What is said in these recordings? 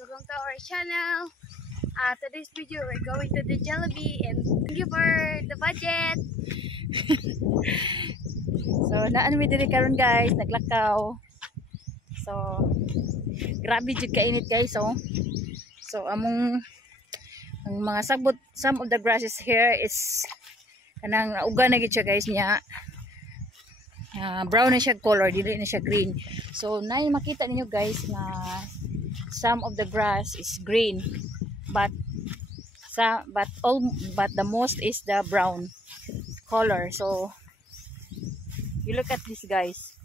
welcome to our channel. Today's video we're going to the Jollibee and thank you for the budget. So naan mi diri karon guys, naglakaw. So grabe jud kainit guys oh. So ang mga sagbot, some of the grasses here is kanang uga na gid siya guys niya. Brown na siya color, dili na siya green. So nay makita ninyo guys na some of the grass is green, but the most is the brown color. So you look at this guys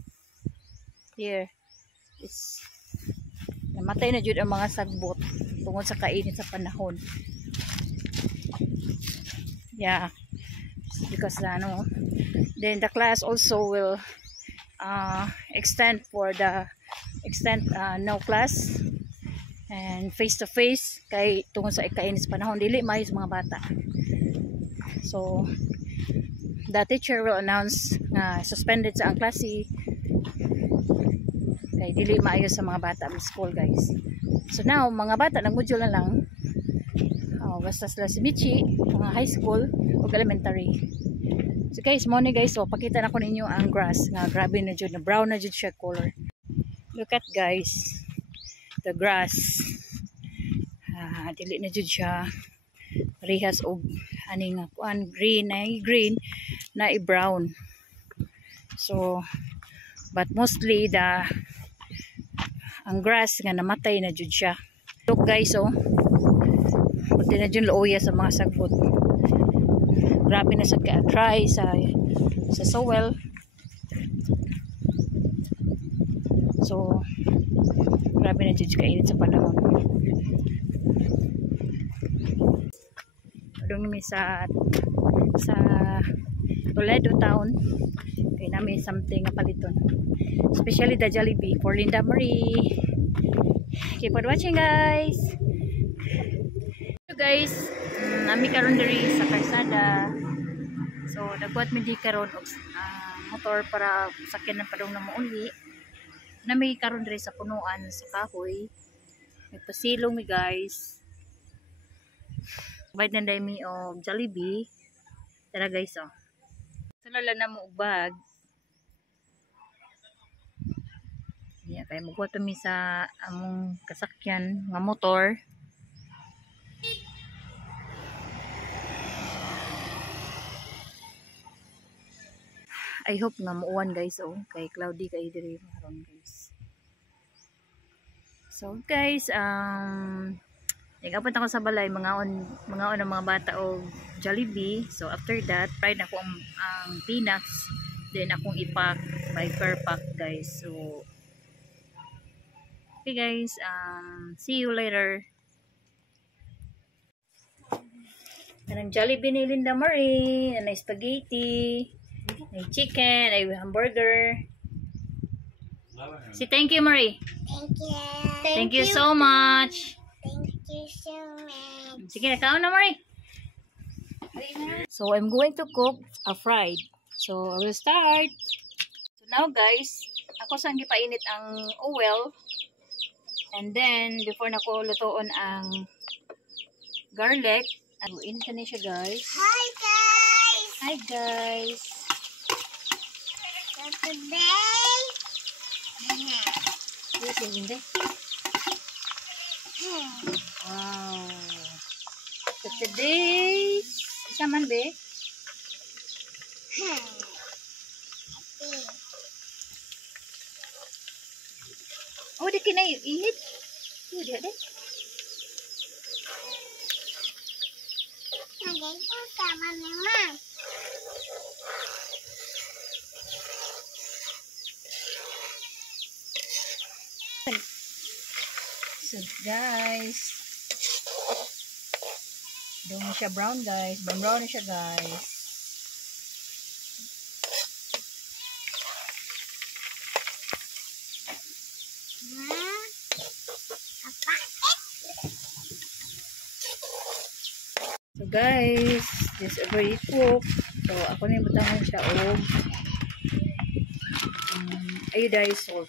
here, it's namatay na jud ang mga sagbot tungod sa kainit sa panahon. Yeah, because then the class also will extend no class and face to face kay tungod sa kainit sa panahon, dili maayo sa mga bata. So the teacher will announce na suspended sa ang klase kay dili maayo sa mga bata sa school guys. So now mga bata nang module na lang, basta sila si Michi, mga high school o elementary. So guys, mo ni guys, so pakita na ko ninyo ang grass nga grabe na jud, na brown na jud siya color. Look at guys, the grass. Dili na jud siya parehas og ani nga kuan, green na i-brown. So but mostly ang grass nga namatay na jud siya. Look guys oh, pati na jud looya sa mga sagbot. Grabe na sa ka-try sa soil. So grabe na jud kainit sa panahon. Dong mi sa Toledo town kay nami something nga paliton, especially the Jollibee for Linda Marie. Keep on watching guys. So guys, nami karon diri sa karsada. So nagbuhat mi di karon og motor para sakyan ng padong na mauli. Nami karon diri sa punuan sa kahoy. Nagpasilong mi guys. Bayad na mi og Jollibee. Tara guys oh. Sunod na mo og bag. Yeah, kay magbuhat mi sa among kasakyan nga motor. I hope nga muuwan guys oh, kay cloudy kay diri karon guys. So guys, nagapunta ko sa balay mga on ang mga bata og Jollibee. So after that, ride ako ang Pinax, then akong ipack by per pack guys. So okay guys, see you later. Anong Jollibee ni Linda Marie, anong spaghetti, may chicken, ay hamburger. Say thank you, Marie. Thank you. Thank you so much. Thank you so much. Sige, nakaon na, Marie. So I'm going to cook a fried. So I will start. So now guys, ako sang gipainit ang oil. And then before nako lutoon ang garlic, aluin ka na siya guys. Hi guys. Hi guys. So today, Yes, hindi. Wow. So today, isa man be? Oh, di kinay ihit. Oh, di ade. Lagay ko sama naman. So guys, doon siya brown guys. Brown na siya guys. So guys, this already cooked. So ako na yung butangan siya og iodized salt.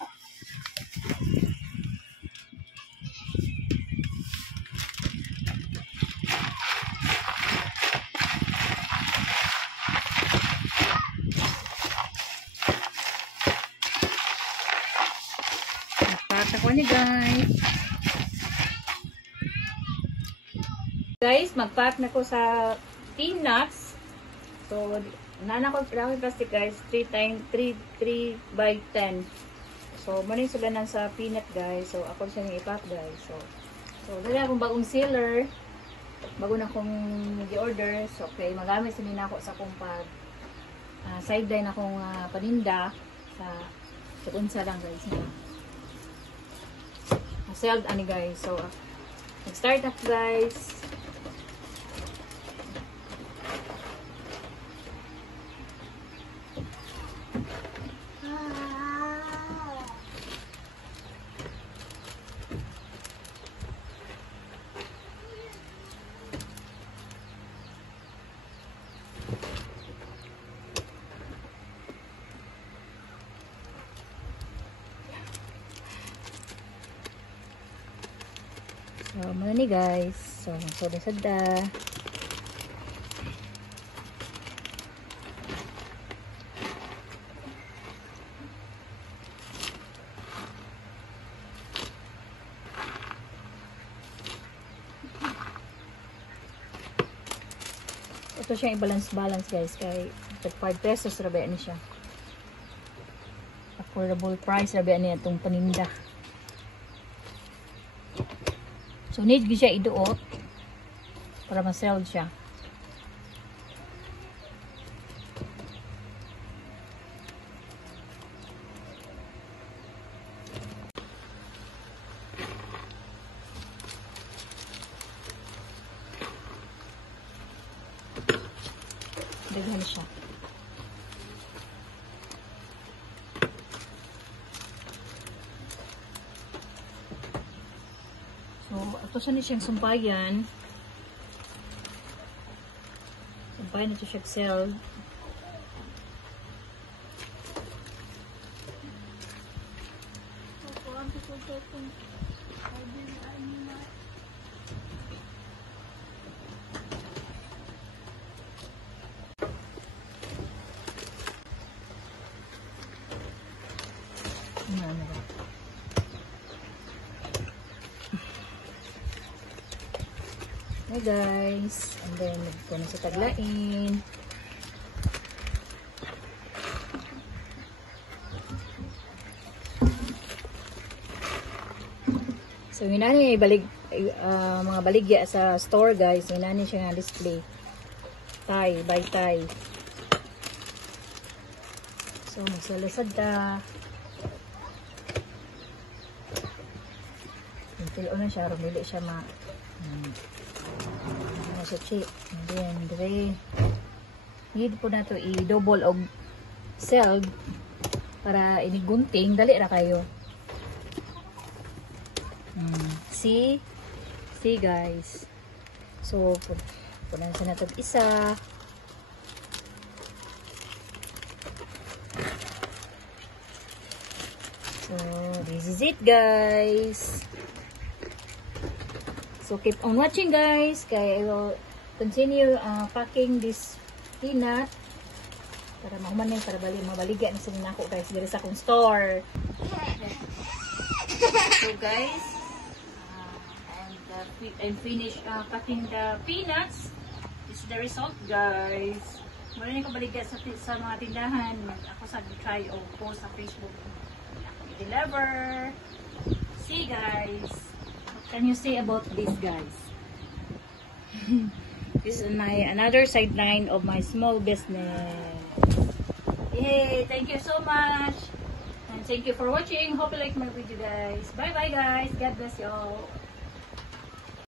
Pack ako ni guys. Guys, mag-pack na ko sa peanuts. So, nana ko plastic guys, 3 by 10. So, maning sulanan sa peanut guys. So, ako siya yung ipack guys. So dali akong bagong sealer. Bago na akong i-order. So, okay, magamit sila na ako sa akong pag sideline akong paninda sa unsa lang guys na. Sell ani guys. So, mag-start up guys. So, muna ni guys. So, sada-sada. Ito siya i-balance guys. Kay 5 pesos rabi ni siya. Affordable price rabi ni itong paninda. So, need siya iduot para ma-sell siya. Daghan siya. So, ito siya siyang sumpayan. Sumpayan ito siya sell. Hi guys, and then ito na sa taglain. So hinani mga baligya sa store guys, hinani siya nga display. Tie by tie. So magsalasad ta. Tilo na siya, rumili siya sa chip. And then, dire. Need po na to i-double og sell para inigunting. Dali ra kayo. See? See guys. So, punan sa natin isa. So, this is it guys. So, keep on watching guys. Kaya I will continue packing this peanut. Para mahuman yan. Para mabaligyan na sila ako guys. Dito sa akong store. So guys, I'm finished packing the peanuts. This is the result guys. Muna ko baligyan sa mga tindahan. Ako sa try o post sa Facebook. Deliver. See guys. Can you say about this guys? This is another sideline of my small business. Yay! Thank you so much. And thank you for watching. Hope you like my video guys. Bye bye guys. God bless you all.